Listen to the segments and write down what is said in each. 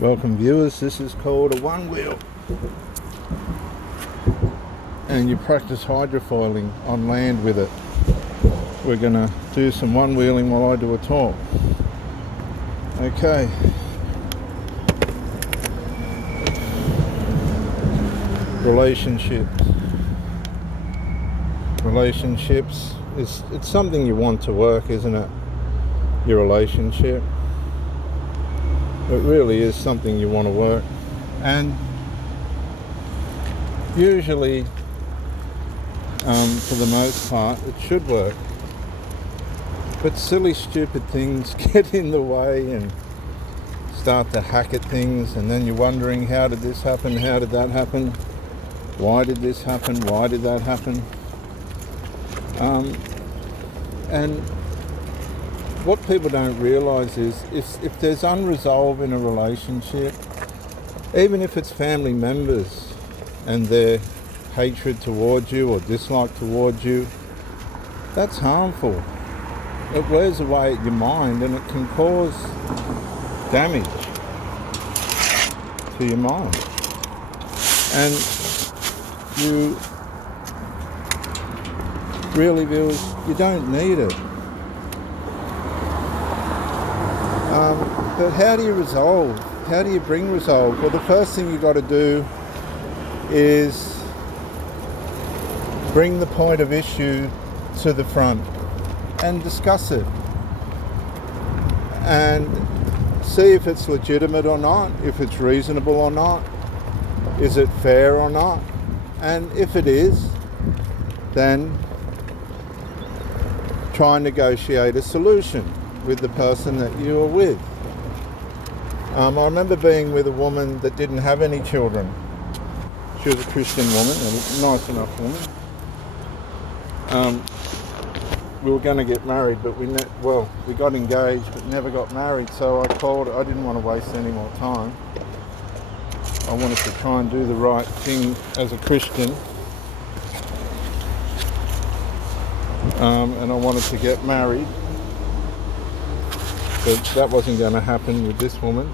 Welcome viewers, this is called a one wheel and you practice hydrofoiling on land with it. We're going to do some one wheeling while I do a talk. Okay. Relationships it's something you want to work, isn't it? Your relationship. It really is something you want to work, and usually for the most part it should work, but silly stupid things get in the way and start to hack at things, and then you're wondering, how did this happen, how did that happen, why did this happen, why did that happen? And what people don't realise is if there's unresolved in a relationship, even if it's family members and their hatred towards you or dislike towards you, that's harmful. It wears away at your mind and it can cause damage to your mind. And you really feel you don't need it. But how do you resolve? How do you bring resolve? Well, the first thing you've got to do is bring the point of issue to the front and discuss it. And see if it's legitimate or not, if it's reasonable or not, is it fair or not? And if it is, then try and negotiate a solution with the person that you are with. I remember being with a woman that didn't have any children. She was a Christian woman, a nice enough woman. We were going to get married, but we got engaged but never got married, so I didn't want to waste any more time. I wanted to try and do the right thing as a Christian. And I wanted to get married, but that wasn't going to happen with this woman.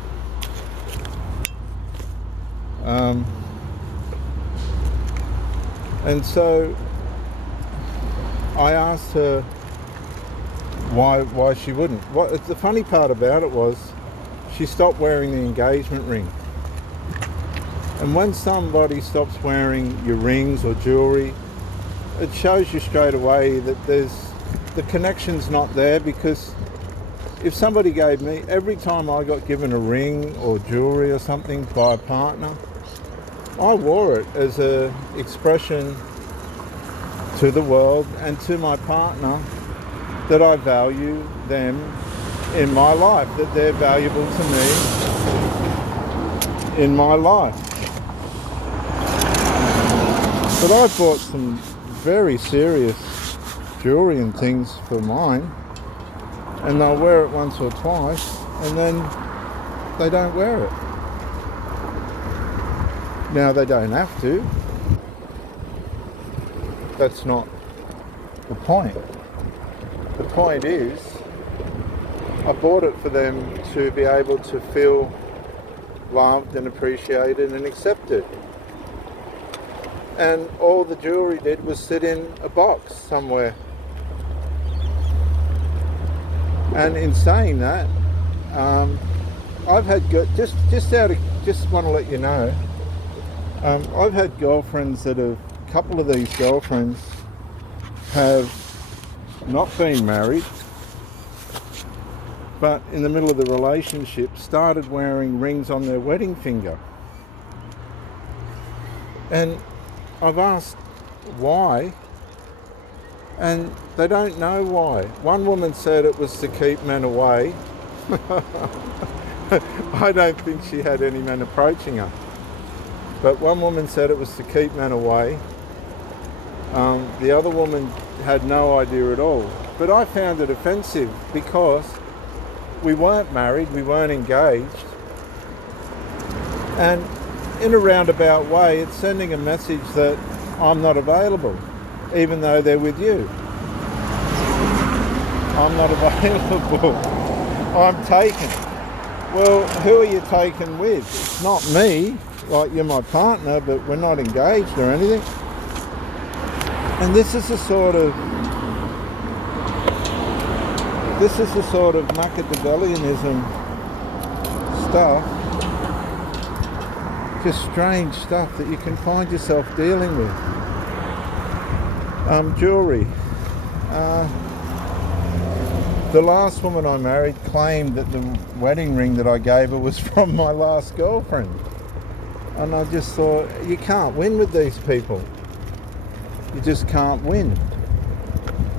And so I asked her why she wouldn't. The funny part about it was she stopped wearing the engagement ring. And when somebody stops wearing your rings or jewelry, it shows you straight away that the connection's not there, because if somebody gave me, every time I got given a ring or jewelry or something by a partner, I wore it as an expression to the world and to my partner that I value them in my life, that they're valuable to me in my life. But I bought some very serious jewelry and things for mine, and they'll wear it once or twice and then they don't wear it. Now, they don't have to. That's not the point. The point is, I bought it for them to be able to feel loved and appreciated and accepted. And all the jewelry did was sit in a box somewhere. And in saying that, I've had just want to let you know, I've had girlfriends that a couple of these girlfriends have not been married, but in the middle of the relationship started wearing rings on their wedding finger. And I've asked why, and they don't know why. One woman said it was to keep men away. I don't think she had any men approaching her. But one woman said it was to keep men away. The other woman had no idea at all. But I found it offensive because we weren't married, we weren't engaged. And in a roundabout way, it's sending a message that I'm not available, even though they're with you. I'm not available. I'm taken. Well, who are you taken with? It's not me, like you're my partner, but we're not engaged or anything. And this is the sort of Machiavellianism stuff, just strange stuff that you can find yourself dealing with. Jewelry. The last woman I married claimed that the wedding ring that I gave her was from my last girlfriend. And I just thought, you can't win with these people. You just can't win.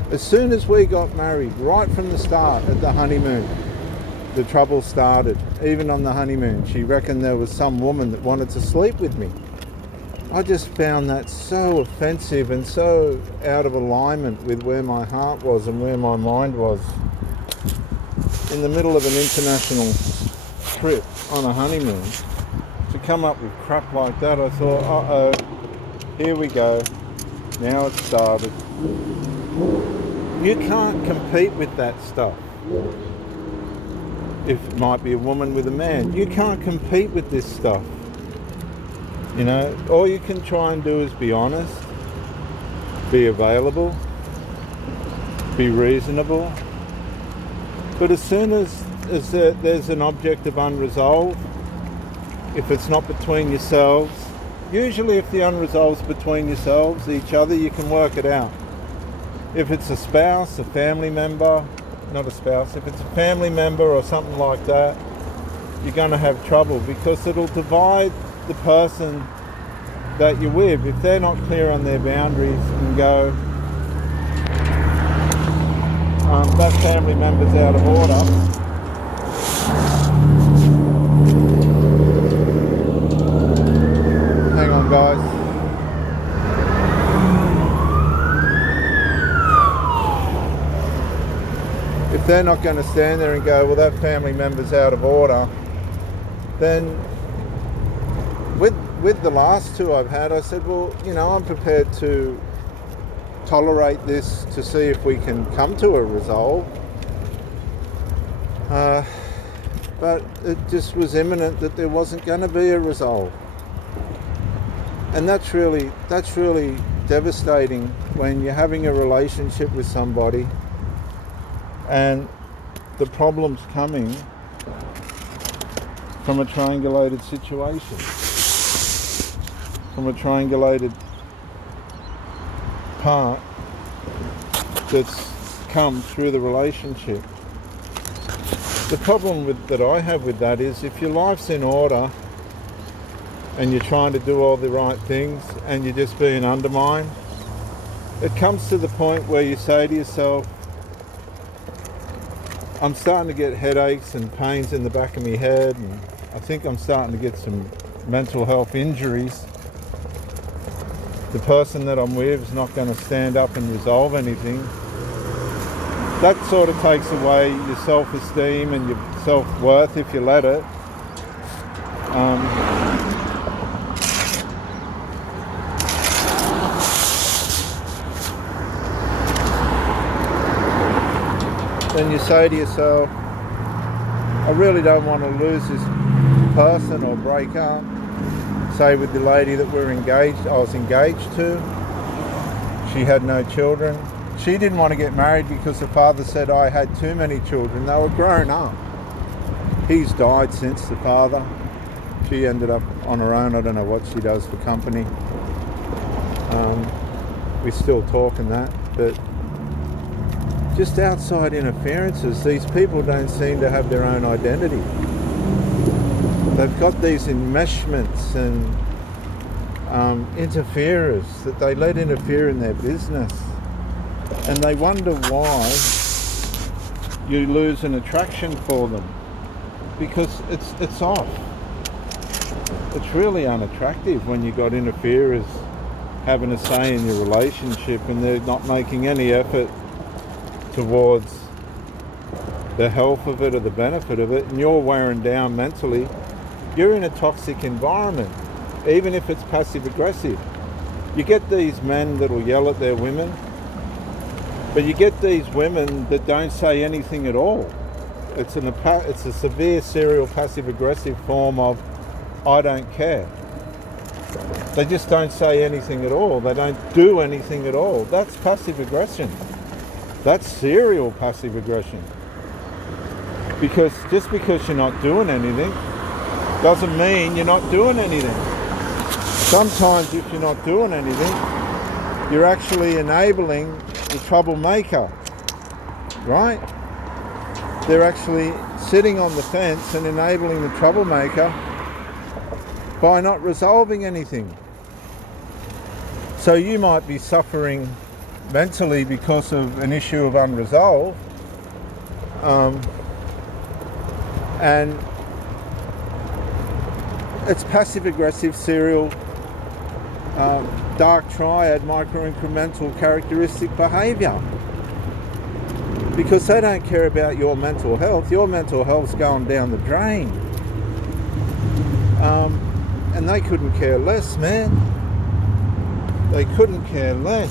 As soon as we got married, right from the start at the honeymoon, the trouble started. Even on the honeymoon, she reckoned there was some woman that wanted to sleep with me. I just found that so offensive and so out of alignment with where my heart was and where my mind was. In the middle of an international trip on a honeymoon, to come up with crap like that, I thought, uh-oh, here we go. Now it's started. You can't compete with that stuff. If it might be a woman with a man, you can't compete with this stuff. You know, all you can try and do is be honest, be available, be reasonable. But as soon as there's an object of unresolved, if it's not between yourselves, usually if the unresolved's between yourselves, each other, you can work it out. If it's a spouse, a family member, not a spouse, if it's a family member or something like that, you're going to have trouble because it'll divide the person that you're with. If they're not clear on their boundaries and go, that family member's out of order, hang on guys. If they're not going to stand there and go, well, that family member's out of order, then with the last two I've had, I said, well, you know, I'm prepared to tolerate this to see if we can come to a resolve. But it just was imminent that there wasn't going to be a resolve. And that's really devastating when you're having a relationship with somebody and the problem's coming from a triangulated situation, from a triangulated part that's come through the relationship. The problem that I have with that is if your life's in order and you're trying to do all the right things and you're just being undermined, it comes to the point where you say to yourself, I'm starting to get headaches and pains in the back of my head, and I think I'm starting to get some mental health injuries. The person that I'm with is not going to stand up and resolve anything. That sort of takes away your self-esteem and your self-worth if you let it. Then you say to yourself, I really don't want to lose this person or break up. Say with the lady that I was engaged to, she had no children. She didn't want to get married because her father said I had too many children. They were grown up. He's died since, the father. She ended up on her own. I don't know what she does for company. We still talk and that, but just outside interferences, these people don't seem to have their own identity. They've got these enmeshments and interferers that they let interfere in their business. And they wonder why you lose an attraction for them, because it's off. It's really unattractive when you got interferers having a say in your relationship and they're not making any effort towards the health of it or the benefit of it, and you're wearing down mentally. You're in a toxic environment, even if it's passive aggressive. You get these men that will yell at their women, but you get these women that don't say anything at all. It's a severe serial passive-aggressive form of I don't care. They just don't say anything at all. They don't do anything at all. That's passive aggression. That's serial passive aggression. Because just because you're not doing anything doesn't mean you're not doing anything. Sometimes if you're not doing anything, you're actually enabling the troublemaker, right? They're actually sitting on the fence and enabling the troublemaker by not resolving anything. So you might be suffering mentally because of an issue of unresolved, and it's passive-aggressive, serial, dark triad, micro-incremental characteristic behaviour. Because they don't care about your mental health. Your mental health's going down the drain. And they couldn't care less, man. They couldn't care less.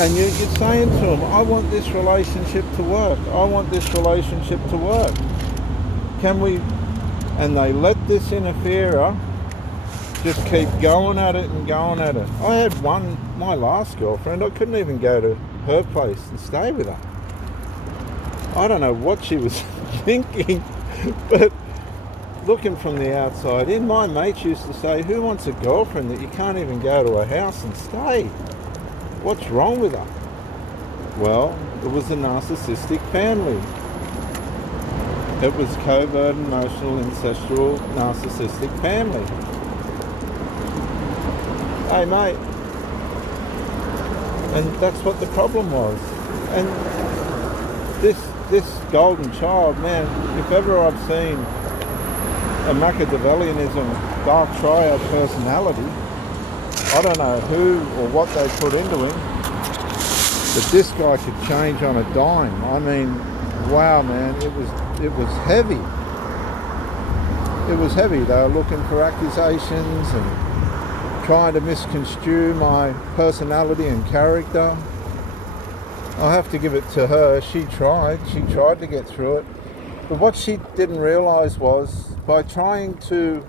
And you're saying to them, I want this relationship to work. I want this relationship to work. Can we? And they let this interferer just keep going at it and going at it. I had my last girlfriend, I couldn't even go to her place and stay with her. I don't know what she was thinking, but looking from the outside in, my mates used to say, who wants a girlfriend that you can't even go to a house and stay? What's wrong with her? Well, it was a narcissistic family. It was covert, emotional, incestual, narcissistic family. Hey mate. And that's what the problem was. And this golden child, man, if ever I've seen a Machiavellianism dark triad personality, I don't know who or what they put into him, but this guy could change on a dime. I mean, wow, man, it was heavy. It was heavy. They were looking for accusations and trying to misconstrue my personality and character. I have to give it to her. She tried to get through it. But what she didn't realise was, by trying to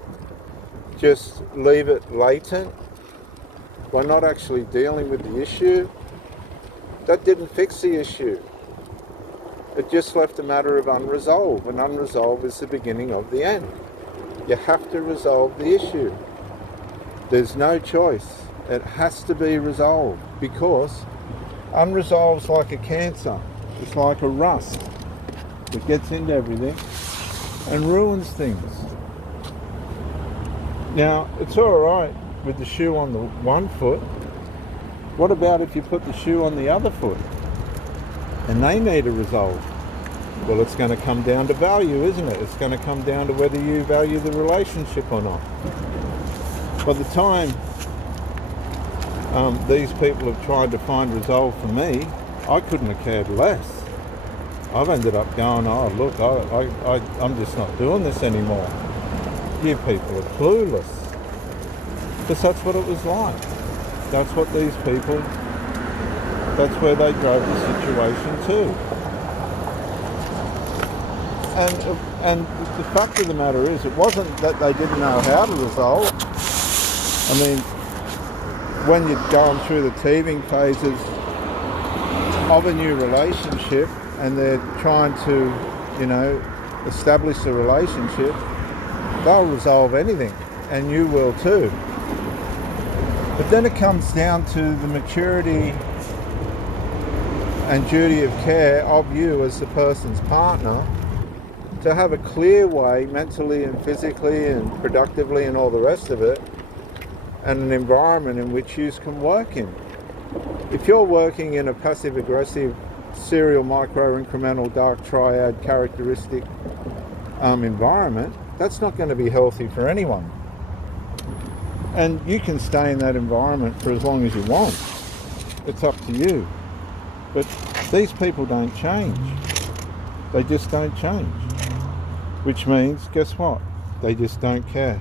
just leave it latent, by not actually dealing with the issue, that didn't fix the issue. It just left a matter of unresolved, and unresolved is the beginning of the end. You have to resolve the issue. There's no choice. It has to be resolved, because unresolved's like a cancer. It's like a rust that gets into everything and ruins things. Now, it's all right with the shoe on the one foot. What about if you put the shoe on the other foot and they need a resolve? Well, it's going to come down to value, isn't it? It's going to come down to whether you value the relationship or not. By the time these people have tried to find resolve for me, I couldn't have cared less. I've ended up going, oh look, I'm just not doing this anymore. You people are clueless. Because that's what it was like. That's what these people, that's where they drove the situation to. And the fact of the matter is, it wasn't that they didn't know how to resolve. I mean, when you're going through the teething phases of a new relationship and they're trying to, establish a relationship, they'll resolve anything, and you will too. But then it comes down to the maturity and duty of care of you as the person's partner to have a clear way, mentally and physically and productively and all the rest of it, and an environment in which you can work in. If you're working in a passive-aggressive, serial, micro-incremental, dark triad characteristic environment, that's not going to be healthy for anyone. And you can stay in that environment for as long as you want. It's up to you. But these people don't change. They just don't change. Which means, guess what? They just don't care.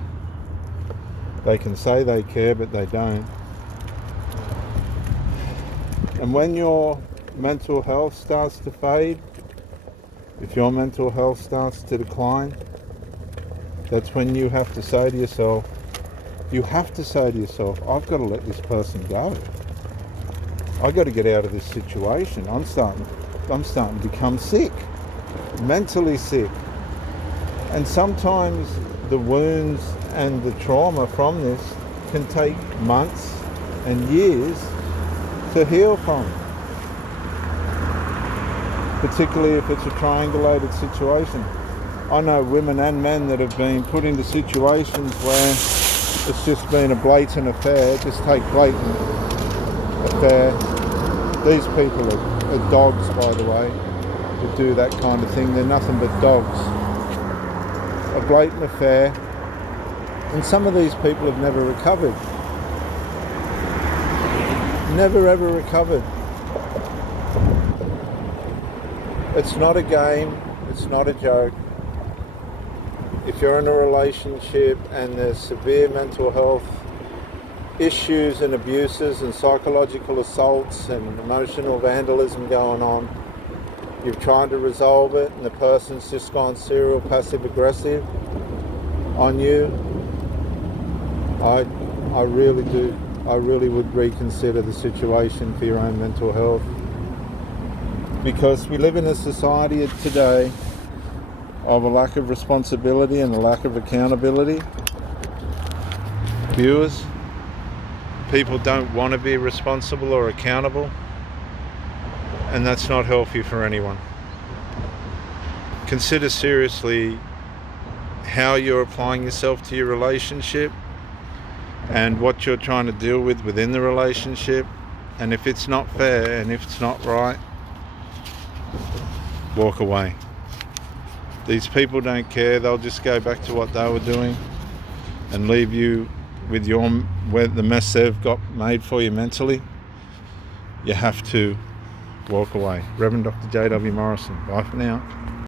They can say they care, but they don't. And when your mental health starts to fade, If your mental health starts to decline, that's when you have to say to yourself, I've got to let this person go. I've got to get out of this situation. I'm starting to become sick, mentally sick. And sometimes the wounds and the trauma from this can take months and years to heal from, particularly if it's a triangulated situation. I know women and men that have been put into situations where it's just been a blatant affair. Just take blatant affair. These people are dogs, by the way, who do that kind of thing. They're nothing but dogs. A blatant affair. And some of these people have never recovered. Never ever recovered. It's not a game. It's not a joke. If you're in a relationship and there's severe mental health issues and abuses and psychological assaults and emotional vandalism going on, you've tried to resolve it and the person's just gone serial passive aggressive on you, I really would reconsider the situation for your own mental health, because we live in a society today of a lack of responsibility and a lack of accountability. Viewers, people don't want to be responsible or accountable, and that's not healthy for anyone. Consider seriously how you're applying yourself to your relationship and what you're trying to deal with within the relationship, and if it's not fair and if it's not right, walk away. These people don't care. They'll just go back to what they were doing and leave you with the mess they've got made for you mentally. You have to walk away. Reverend Dr. J.W. Morrison. Bye for now.